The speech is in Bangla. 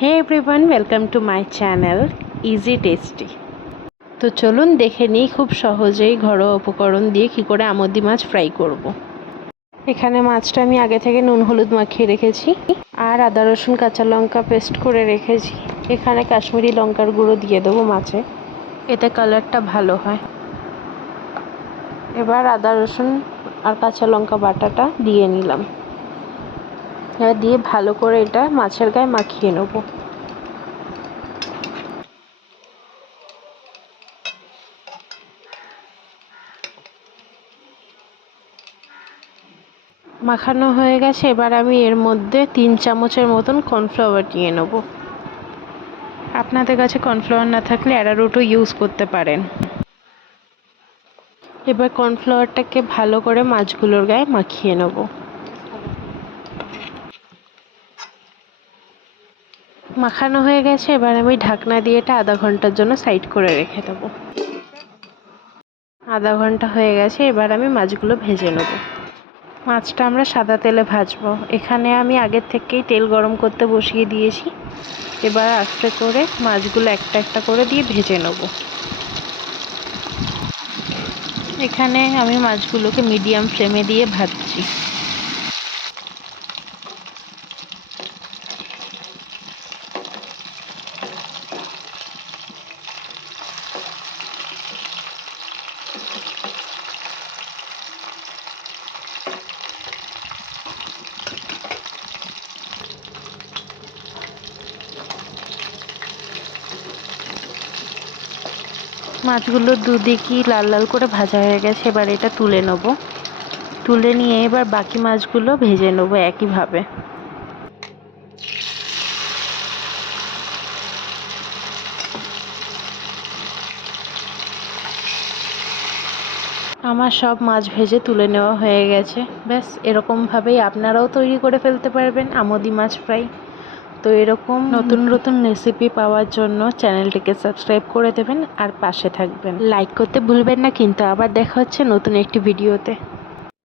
Hey everyone, welcome to my channel Easy Tasty. तो चलुन देखे निई खूब सहजेई घरोया उपकरण दिए कि करे आमदी माछ फ्राई करब। एखाने माछटा आमी आगे थेके नुन हलुद माखिए रेखेछि और आदा रसुन काँचा लंका पेस्ट करे रेखेछि। एखाने काश्मीरी लंकार गुঁড়ো दिए देबो माछे, एते कालारटा भालो हय। एबार आदा रसुन और काँचा लंका बाटाटा दिए निलाम। এবার দিয়ে ভালো করে এটা মাছের গায়ে মাখিয়ে নেব। মাখানো হয়ে গেছে। এবার আমি এর মধ্যে 3 চামচের মতন কর্নফ্লাওয়ার দিয়ে নেব। আপনাদের কাছে কর্নফ্লাওয়ার না থাকলে অ্যারারুটও ইউজ করতে পারেন। এবার কর্নফ্লাওয়ারটাকে ভালো করে মাছগুলোর গায়ে মাখিয়ে নেব। মাখানো হয়ে গেছে। এবার আমি ঢাকনা দিয়ে এটা আধা ঘন্টার জন্য সাইড করে রেখে দেবো। আধা ঘন্টা হয়ে গেছে। এবার আমি মাছগুলো ভেজে নেব। মাছটা আমরা সাদা তেলে ভাজবো। এখানে আমি আগের থেকেই তেল গরম করতে বসিয়ে দিয়েছি। এবার আস্তে করে মাছগুলো একটা একটা করে দিয়ে ভেজে নেব। এখানে আমি মাছগুলোকে মিডিয়াম ফ্লেমে দিয়ে ভাজছি। মাছগুলো দুদিকই লাল লাল করে ভাজা হয়ে গেছে। এবার এটা তুলে নেব। তুলে নিয়ে এবার বাকি মাছগুলো ভেজে নেব একইভাবে। আমার সব মাছ ভেজে তুলে নেওয়া হয়ে গেছে। ব্যাস এরকমভাবেই আপনারাও তৈরি করে ফেলতে পারবেন আমদি মাছ ফ্রাই। তো এরকম নতুন নতুন রেসিপি পাওয়ার জন্য চ্যানেলটিকে সাবস্ক্রাইব করে দেবেন আর পাশে থাকবেন। লাইক করতে ভুলবেন না কিন্তু। আবার দেখা হচ্ছে নতুন একটি ভিডিওতে।